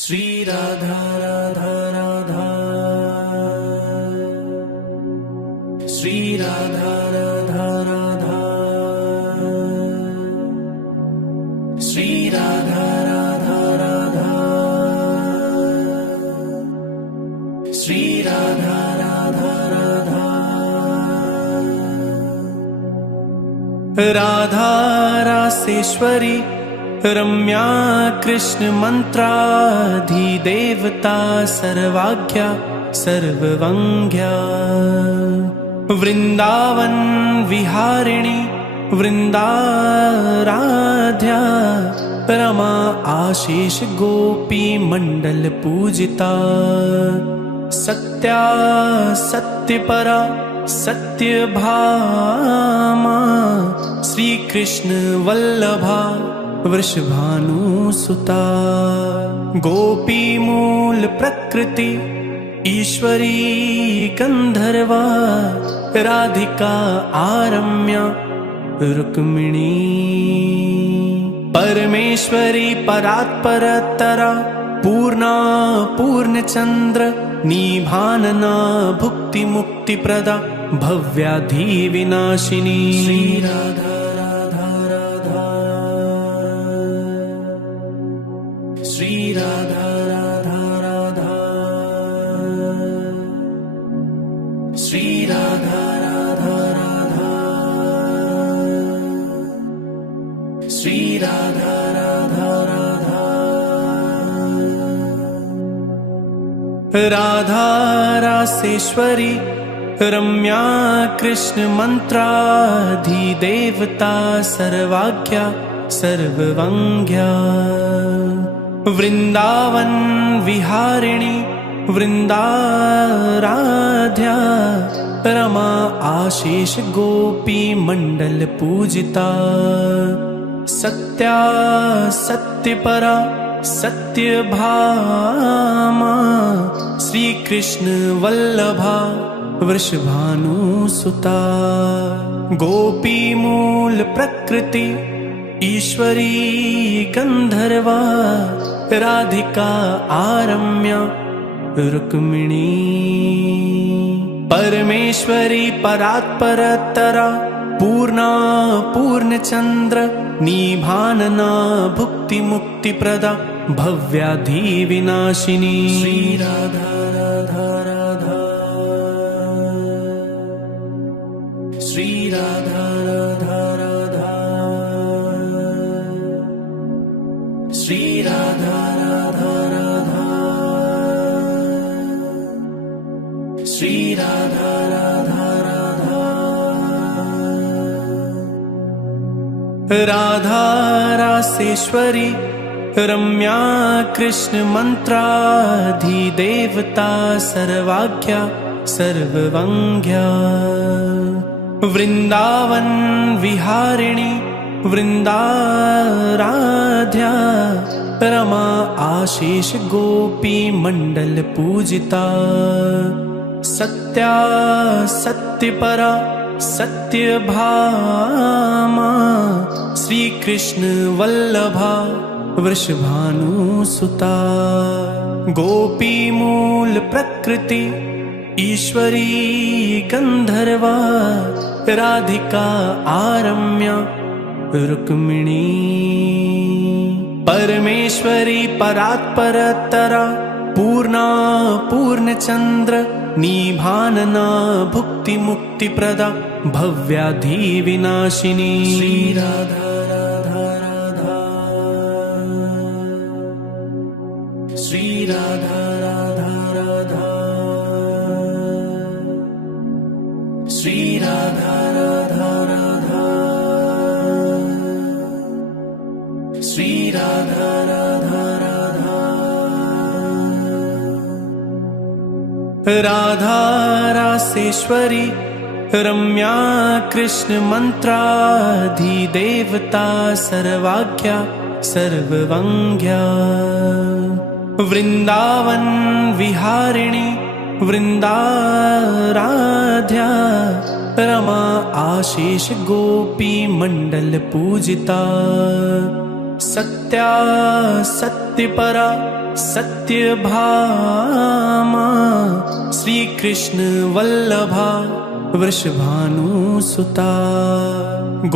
श्री राधा राधा राधा, श्री राधा राधा राधा, श्री राधा राधा राधा, श्री राधा राधा राधा। राधा रासेश्वरी रम्या कृष्ण मंत्राधिदेवता सर्वाज्ञा सर्ववंग्या, वृंदावन विहारिणी वृंदाराध्या, रमा आशीष गोपी मंडल पूजिता, सत्या सत्यपरा सत्यभामा, श्री कृष्ण वल्लभा वृषभानुसुता, गोपी मूल प्रकृति ईश्वरी गंधर्वा, राधिका आरम्या रुक्मिणी, परमेश्वरी परात्परतरा पूर्णा पूर्णचंद्र, निभानना भुक्ति मुक्ति प्रदा भव्याधि विनाशिनी। श्री राधा राधा राधा, श्री राधा राधा राधा, श्री राधा राधा राधा, श्री राधा राधा राधा। राधा रासेश्वरी रम्या कृष्ण मंत्राधिदेवता सर्वाज्ञा सर्ववंग्या, वृंदावन विहारिणी वृंदाराध्या, रमा आशीष गोपी मंडल पूजिता, सत्या सत्यपरा सत्यभामा, श्री कृष्ण वल्लभा वृषभानुसुता, गोपी मूल प्रकृति ईश्वरी गंधर्वा, राधिका आरम्या रुक्मिणी, परमेश्वरी परात्परतरा पूर्णा पूर्णचंद्र, निभानना भुक्ति मुक्ति प्रदा भव्याधि विनाशिनी। श्री राधा राधा राधा, श्री राधा राधा राधा, श्री राधा राधा राधा, श्री राधा राधा राधा। राधा रासेश्वरी रम्या कृष्ण मंत्राधिदेवता सर्वाज्ञा सर्ववंग्या, वृंदावन विहारिणी वृंदाराध्या, रमा आशीष गोपी मंडल पूजिता, सत्या सत्यपरा सत्यभामा, श्री कृष्ण वल्लभा वृषभानुसुता, गोपी मूल प्रकृति ईश्वरी गंधर्वा, राधिका आरम्या रुक्मिणी, परमेश्वरी परात्परतरा पूर्णा पूर्णचंद्र, निभानना भुक्ति मुक्ति प्रदा भव्याधि विनाशिनी। श्री राधा राधा राधा, श्री राधा राधा राधा, श्री राधा राधा राधा, श्री राधा राधा राधा। राधा रासेश्वरी रम्या कृष्ण मंत्राधिदेवता सर्वाज्ञा सर्ववंग्या, वृंदावन विहारिणी वृंदाराध्या, रमा आशीष गोपी मंडल पूजिता, सत्या सत्य सत्यपरा सत्यभामा श्री कृष्ण वल्लभा वृषभानुसुता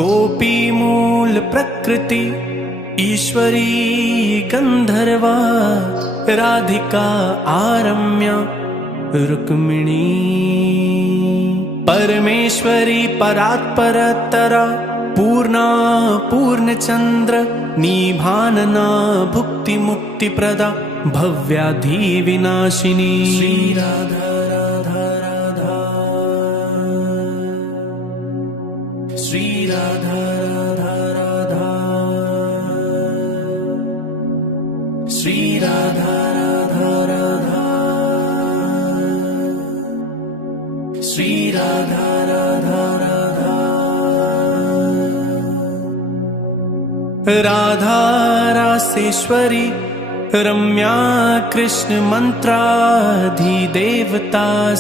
गोपी मूल प्रकृति ईश्वरी गंधर्वा राधिका आरम्या रुक्मिणी परमेश्वरी परात्परतरा पूर्णा पूर्णचंद्र निभानना भुक्ति मुक्ति प्रदा भव्याधि विनाशिनी श्री राधा राधा राधा श्री राधा राधा राधा श्री राधा राधा राधा श्री राधा राधा राधा राधा रासेश्वरी रम्या कृष्ण मंत्राधिदेवता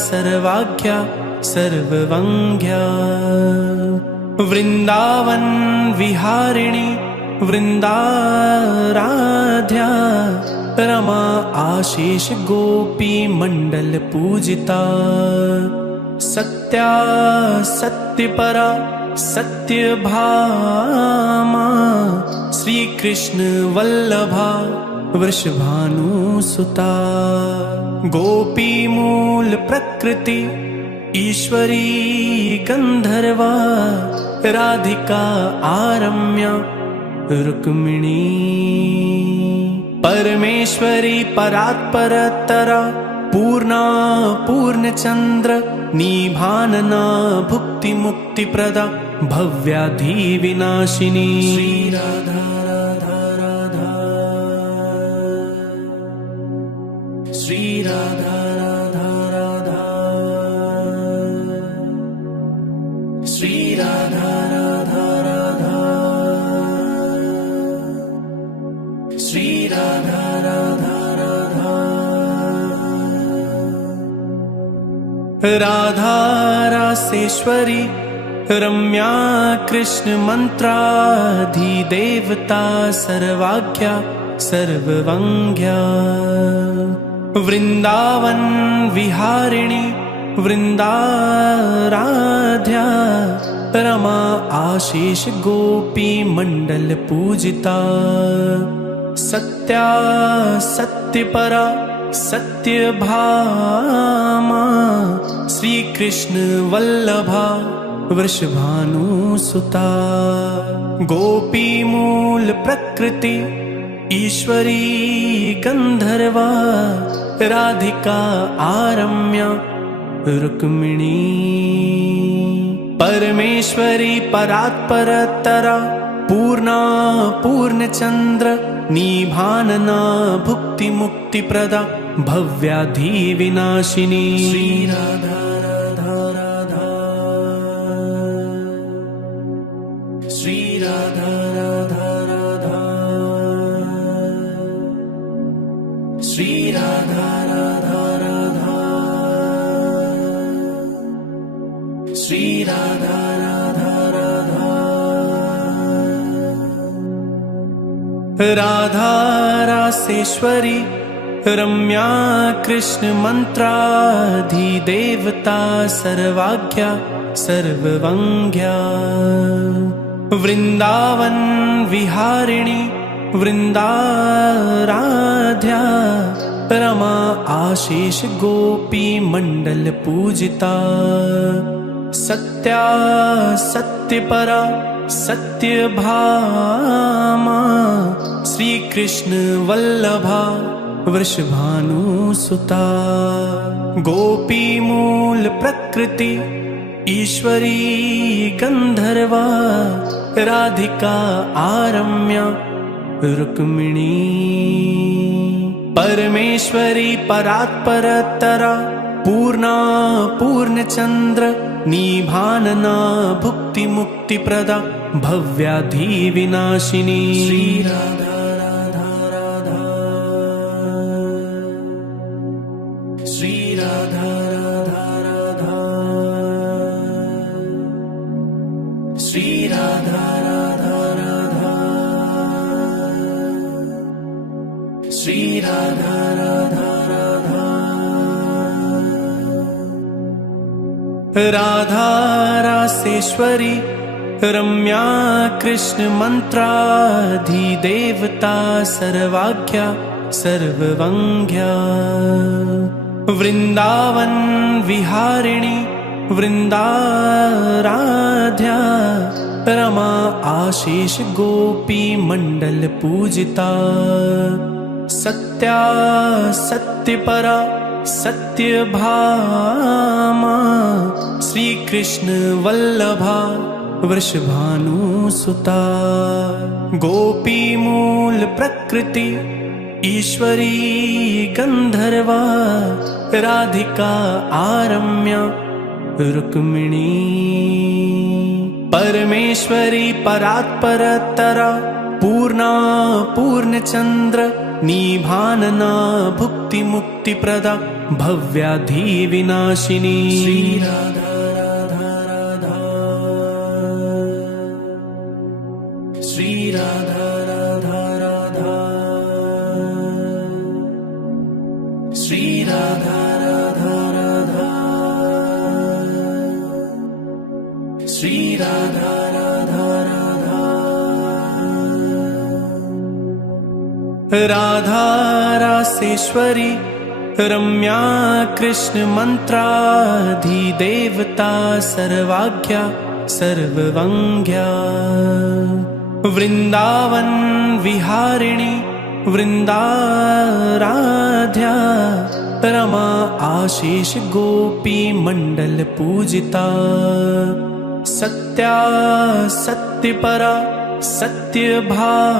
सर्वाज्ञा सर्ववंग्या वृंदावन विहारिणी वृंदाराध्या रमा आशीष गोपी मंडल पूजिता सत्या सत्यपरा सत्यभामा श्री कृष्ण वल्लभा वृषभानुसुता गोपी मूल प्रकृति ईश्वरी गंधर्वा राधिका आरम्या रुक्मिणी परमेश्वरी परात्परतरा पूर्णा पूर्णचंद्र निभानना भुक्ति मुक्ति प्रदा भव्याधि विनाशिनी श्री राधा राधा राधा श्री राधा राधा राधा श्री राधा राधा राधा श्री राधा राधा राधा राधा रासेश्वरी रम्या कृष्ण मंत्राधिदेवता सर्वाज्ञा सर्ववंग्या वृंदावन विहारिणी वृंदाराध्या रमा आशीष गोपी मंडल पूजिता सत्या सत्यपरा सत्यभामा श्री कृष्ण वल्लभा वृषभानुसुता गोपी मूल प्रकृति ईश्वरी गंधर्वा राधिका आरम्या रुक्मिणी परमेश्वरी परात्परतरा पूर्णा पूर्णचंद्र निभानना भुक्ति मुक्ति प्रदा भव्याधि विनाशिनी श्री राधा राधा राधा श्री राधा राधा राधा श्री राधा राधा राधा श्री राधा राधा राधा राधा रासेश्वरी रम्या कृष्ण मंत्राधिदेवता सर्वाज्ञा सर्ववंग्या वृंदावन विहारिणी वृंदाराध्या रमा आशीष गोपी मंडल पूजिता सत्या सत्यपरा सत्यभामा श्री कृष्ण वल्लभा वृषभानुसुता गोपी मूल प्रकृति ईश्वरी गंधर्वा राधिका आरम्या रुक्मिणी परमेश्वरी परात्परतरा पूर्णा पूर्णचंद्र निभानना भुक्ति मुक्ति प्रदा भव्याधि विनाशिनी श्री राधा राधा राधा श्री राधा राधा राधा श्री राधा राधा राधा राधा रासेश्वरी रम्या कृष्ण मंत्राधिदेवता सर्वाज्ञा सर्ववंग्या वृंदावन विहारिणी वृंदाराध्या रमा आशीष गोपी मंडल पूजिता सत्या सत्यपरा सत्यभामा श्री कृष्ण वल्लभा वृषभानुसुता गोपी मूल प्रकृति ईश्वरी गंधर्वा राधिका आरम्या रुक्मिणी परमेश्वरी परात्परतरा पूर्णा पूर्णचंद्र निभानना भुक्ति मुक्ति प्रदा भव्याधि विनाशिनी श्री राधा राधा राधा श्री राधा राधा राधा श्री राधा राधा राधा श्री राधा राधा राधा राधा रासेश्वरी रम्या कृष्ण मंत्राधिदेवता सर्वाज्ञा सर्ववंग्या वृंदावन विहारिणी वृंदाराध्या रमा आशीष गोपी मंडल पूजिता सत्या सत्यपरा सत्यभामा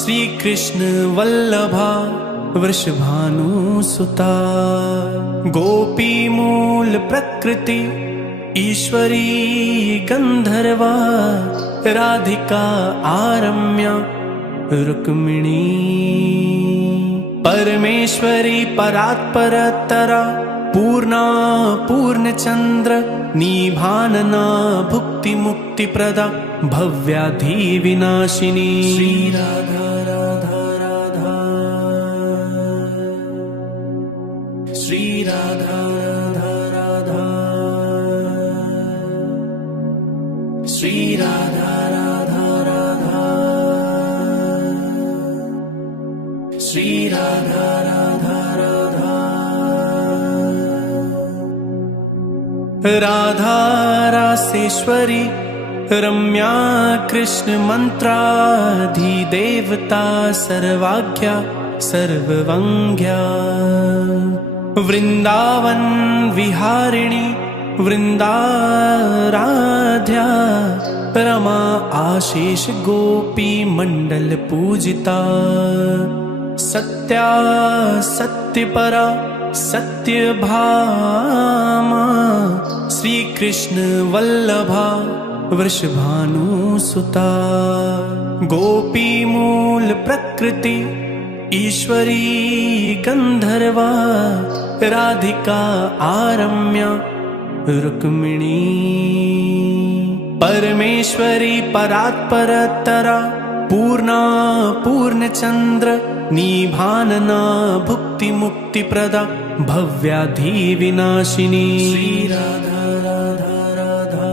श्री कृष्ण वल्लभा वृषभानुसुता गोपी मूल प्रकृति ईश्वरी गंधर्वा राधिका आरम्या रुक्मिणी परमेश्वरी परात्परतरा पूर्णा पूर्णचंद्र निभानना भुक्ति मुक्ति प्रदा भव्याधि विनाशिनी श्री राधा राधा राधा श्री राधा राधा राधा श्री राधा राधा राधा श्री राधा राधा राधा राधा रासेश्वरी रम्या कृष्ण मंत्राधिदेवता सर्वाज्ञा सर्ववंग्या वृंदावन विहारिणी वृंदाराध्या रमा आशीष गोपी मंडल पूजिता सत्या सत्यपरा सत्यभामा श्री कृष्ण वल्लभा वृषभानुसुता गोपी मूल प्रकृति ईश्वरी गंधर्वा राधिका आरम्या रुक्मिणी परमेश्वरी परात्परतरा पूर्णा पूर्णचंद्र निभानना भुक्ति मुक्ति प्रदा भव्याधि विनाशिनी श्री राधा राधा राधा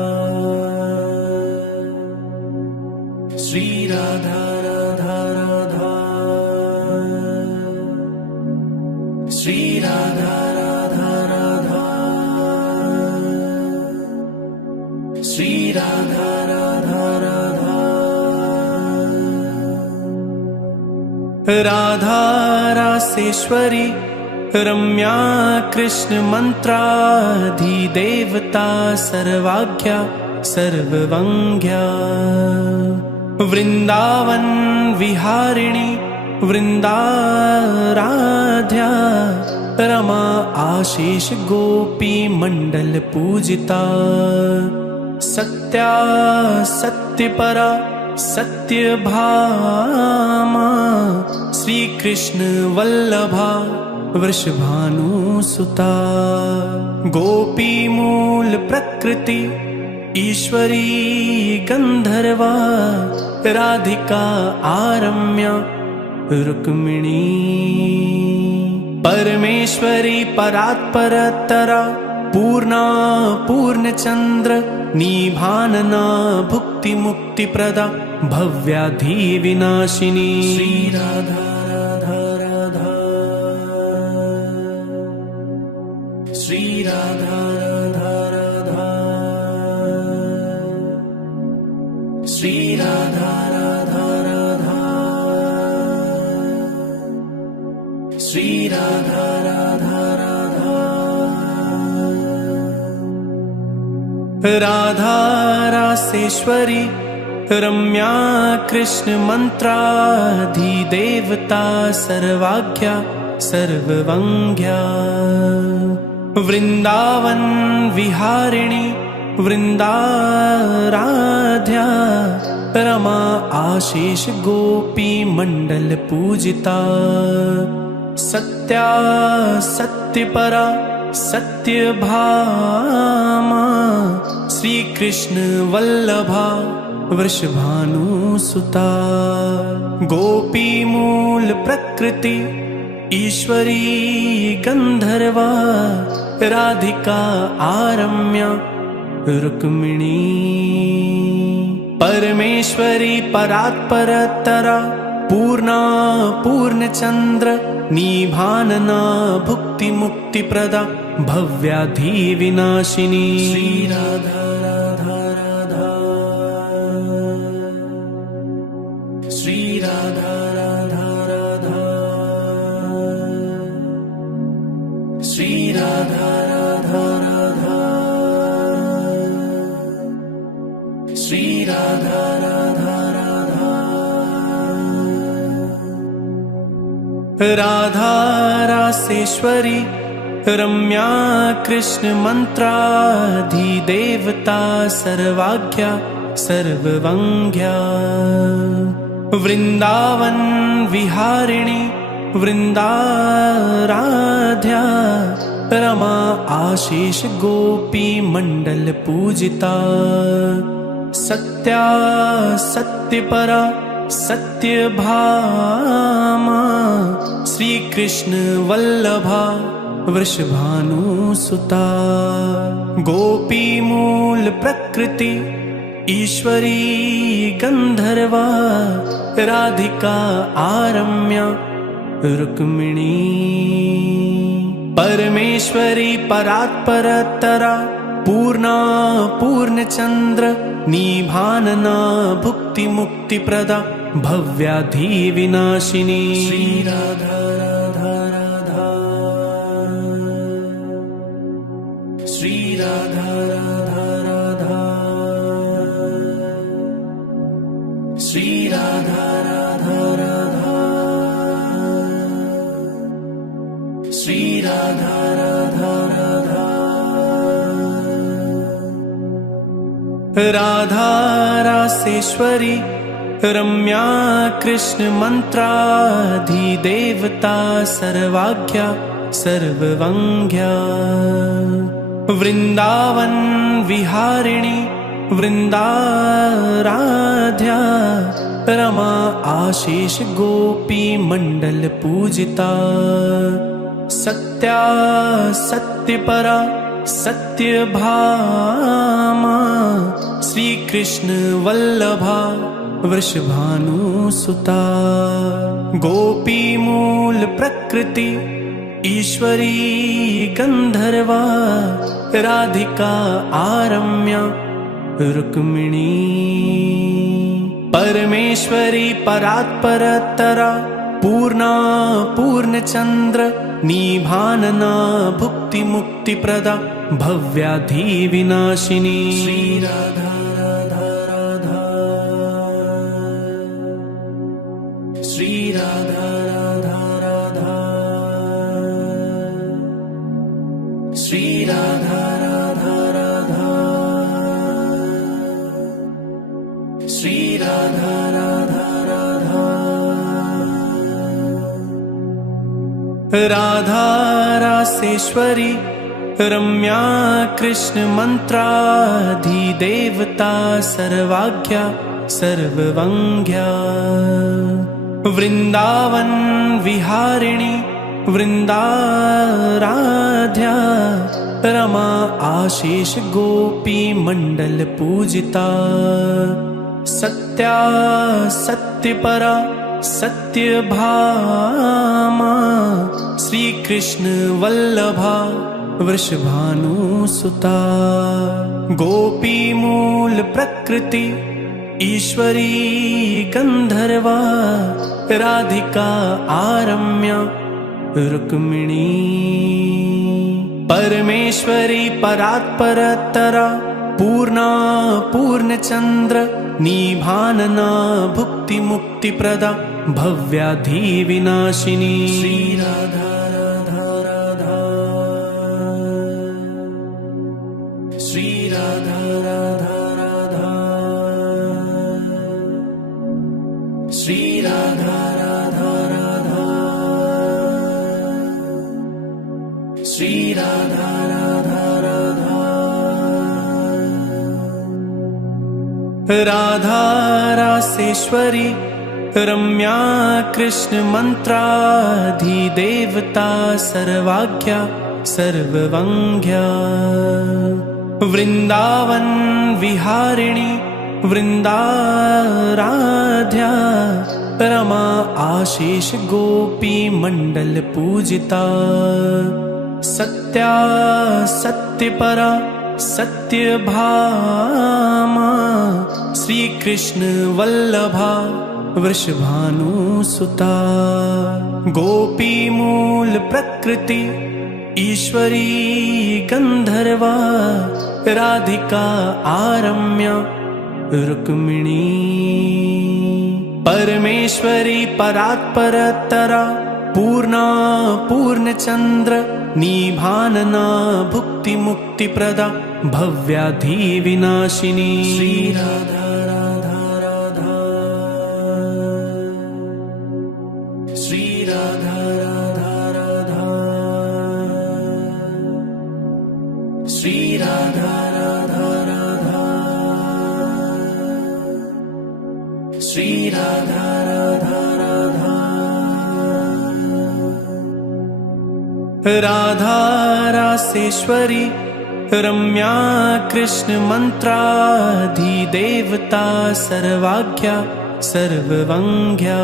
श्री राधा राधा राधा श्री राधा राधा राधा श्री राधा राधा राधा राधा रासेश्वरी रम्या कृष्ण मंत्राधिदेवता सर्वाज्ञा सर्ववंग्या वृंदावन विहारिणी वृंदाराध्या रमा आशीष गोपी मंडल पूजिता सत्या सत्यपरा सत्यभामा श्री कृष्ण वल्लभा वृषभानुसुता गोपी मूल प्रकृति ईश्वरी गंधर्वा राधिका आरम्या रुक्मिणी परमेश्वरी परात्परतरा पूर्णा पूर्णचंद्र निभानना भुक्ति मुक्ति प्रदा भव्याधि विनाशिनी श्री राधा राधा राधा श्री राधा राधा राधा श्री राधा राधा राधा श्री राधा राधा राधा राधा रासेश्वरी रम्या कृष्ण मंत्राधिदेवता सर्वाज्ञा सर्ववंग्या वृंदावन विहारिणी वृंदाराध्या रमा आशीष गोपी मंडल पूजिता सत्या सत्यपरा सत्यभामा श्री कृष्ण वल्लभा वृषभानुसुता गोपी मूल प्रकृति ईश्वरी गंधर्वा राधिका आरम्या रुक्मिणी परमेश्वरी परात्परतरा पूर्णा पूर्णचंद्र निभानना भुक्ति मुक्ति प्रदा भव्याधि विनाशिनी श्री राधा राधा राधा श्री राधा राधा राधा श्री राधा राधा राधा श्री राधा राधा राधा राधा रासेश्वरी रम्या कृष्ण मंत्राधिदेवता सर्वाज्ञा सर्ववंग्या वृंदावन विहारिणी वृंदाराध्या रमा आशीष गोपी मंडल पूजिता सत्या सत्यपरा सत्यभामा श्री कृष्ण वल्लभा वृषभानुसुता गोपी मूल प्रकृति ईश्वरी गंधर्वा राधिका आरम्या रुक्मिणी परमेश्वरी परात्परतरा पूर्णा पूर्णचंद्र निभानना भुक्ति मुक्ति प्रदा भव्याधि विनाशिनी श्री राधा राधा राधा श्री राधा राधा राधा श्री राधा राधा राधा श्री राधा राधा राधा राधा रासेश्वरी रम्या कृष्ण मंत्राधिदेवता सर्वाज्ञा सर्ववंग्या वृंदावन विहारिणी वृंदाराध्या रमा आशीष गोपी मंडल पूजिता सत्या सत्यपरा सत्यभामा श्री कृष्ण वल्लभा वृषभानुसुता गोपी मूल प्रकृति ईश्वरी गंधर्वा राधिका आरम्या रुक्मिणी परमेश्वरी परात्परतरा पूर्णा पूर्णचंद्र निभानना भुक्ति मुक्ति प्रदा भव्याधि विनाशिनी श्री राधा राधा राधा श्री राधा राधा राधा श्री राधा राधा राधा श्री राधा राधा राधा राधा रासेश्वरी रम्या कृष्ण मंत्राधिदेवता सर्वाज्ञा सर्ववंग्या वृंदावन विहारिणी वृंदाराध्या रमा आशीष गोपी मंडल पूजिता सत्या सत्यपरा सत्यभामा श्री कृष्ण वल्लभा वृषभानुसुता गोपी मूल प्रकृति ईश्वरी गंधर्वा राधिका आरम्या रुक्मिणी परमेश्वरी परात्परतरा पूर्णा पूर्णचंद्र निभानना भुक्ति मुक्ति प्रदा भव्याधि विनाशिनी श्री राधा राधा राधा श्री राधा राधा राधा श्री राधा राधा राधा श्री राधा राधा राधा राधा रासेश्वरी रम्या कृष्ण मंत्राधिदेवता सर्वाज्ञा सर्ववंग्या वृंदावन विहारिणी वृंदाराध्या रमा आशीष गोपी मंडल पूजिता सत्या सत्यपरा सत्यभामा श्री कृष्ण वल्लभा वृषभानुसुता गोपी मूल प्रकृति ईश्वरी गंधर्वा राधिका आरम्या रुक्मिणी परमेश्वरी परात्परतरा पूर्णा पूर्णचंद्र निभानना भुक्ति मुक्ति प्रदा भव्याधि विनाशिनी श्री राधा राधा राधा श्री राधा राधा राधा श्री राधा राधा राधा श्री राधा राधा राधा राधा रासेश्वरी रम्या कृष्ण मंत्राधिदेवता सर्वाज्ञा सर्ववंग्या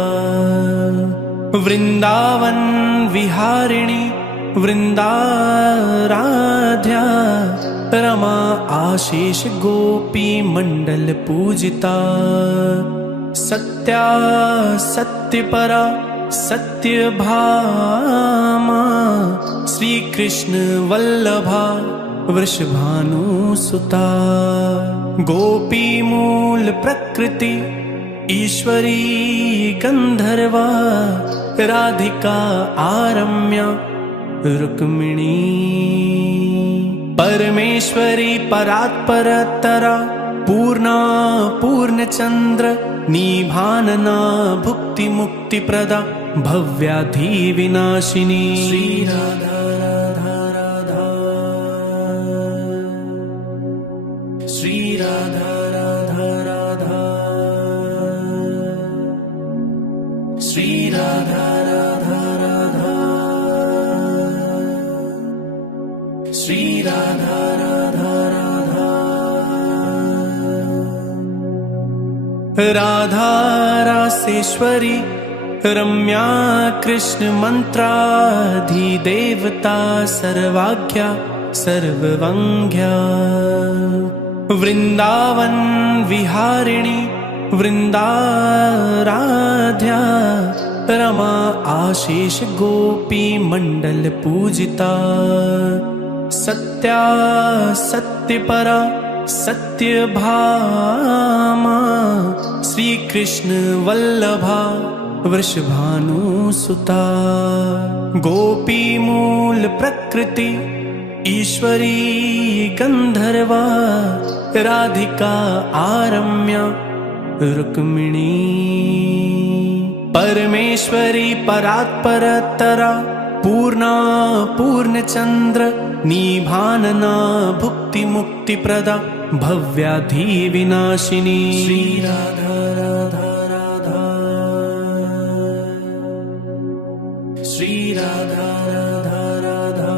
वृंदावन विहारिणी वृंदाराध्या रमा आशीष गोपी मंडल पूजिता सत्या सत्यपरा सत्यभामा श्री कृष्ण वल्लभा वृषभानुसुता गोपी मूल प्रकृति ईश्वरी गंधर्वा राधिका आरम्या रुक्मिणी परमेश्वरी परात्परतरा पूर्णा पूर्णचंद्र निभानना भुक्ति मुक्ति प्रदा भव्याधि विनाशिनी श्री राधा राधा राधा श्री राधा राधा राधा श्री राधा राधा राधा श्री राधा राधा राधा राधा रासेश्वरी रम्या कृष्ण मंत्राधिदेवता सर्वाज्ञा सर्ववंग्या वृंदावन विहारिणी वृंदाराध्या रमा आशीष गोपी मंडल पूजिता सत्या सत्यपरा सत्यभामा श्री कृष्ण वल्लभा वृषभानुसुता गोपी मूल प्रकृति ईश्वरी गंधर्वा राधिका आरम्या रुक्मिणी परमेश्वरी परात्परतरा पूर्णा पूर्णचंद्र निभानना भुक्ति मुक्ति प्रदा भव्याधि विनाशिनी श्री राधा राधा राधा श्री राधा राधा राधा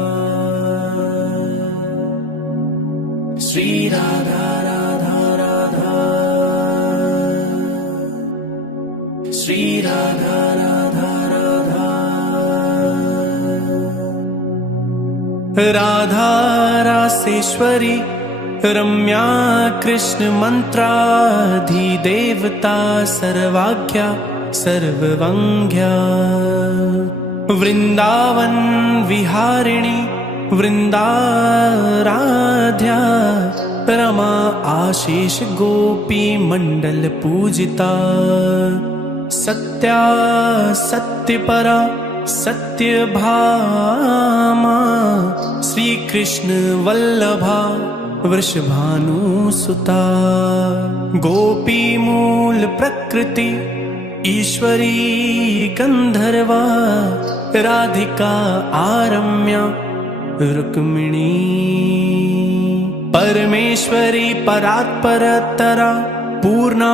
श्री राधा राधा राधा, श्री राधा राधा राधा, राधा रासेश्वरी रम्या कृष्ण मंत्राधिदेवता सर्वाज्ञा सर्ववंग्या, वृंदावन विहारिणी वृंदाराध्या, रमा आशीष गोपी मंडल पूजिता, सत्या सत्यपरा सत्यभामा, श्री कृष्ण वल्लभा वृषभानुसुता, गोपी मूल प्रकृति ईश्वरी गंधर्वा, राधिका आरम्या रुक्मिणी, परमेश्वरी परात्परतरा पूर्णा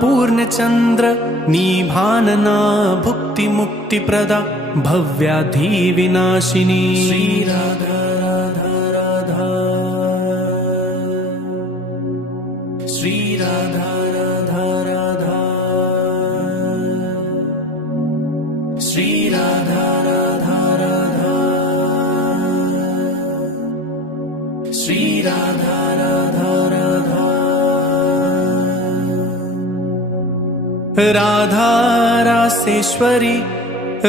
पूर्णचंद्र, निभानना भुक्ति मुक्ति प्रदा, भव्याधि विनाशिनी, श्री राधा राधा राधा, श्री राधा राधा राधा, श्री राधा राधा राधा, श्री राधा राधा राधा, राधा रासेश्वरी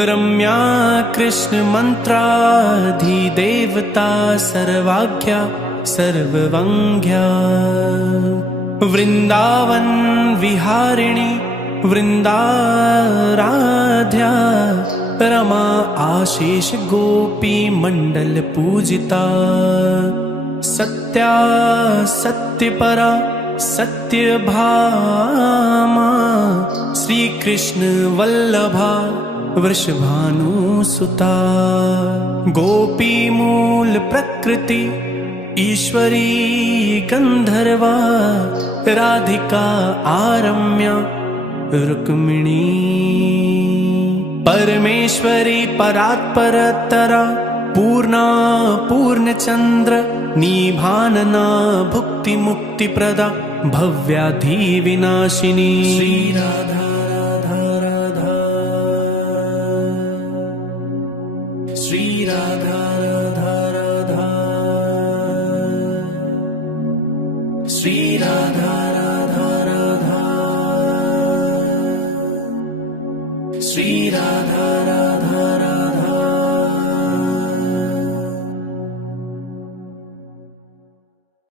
रम्या कृष्ण मंत्राधिदेवता सर्वाज्ञा सर्ववंग्या, वृंदावन विहारिणी वृंदाराध्या, रमा आशीष गोपी मंडल पूजिता, सत्या सत्यपरा सत्यभामा, श्री कृष्ण वल्लभा वृषभानुसुता, गोपी मूल प्रकृति ईश्वरी गंधर्वा, राधिका आरम्या रुक्मिणी, परमेश्वरी परात्परतरा पूर्णा पूर्णचंद्र, निभानना भुक्ति मुक्ति प्रदा, भव्याधि विनाशिनी, श्री राधा राधा राधा, श्री राधा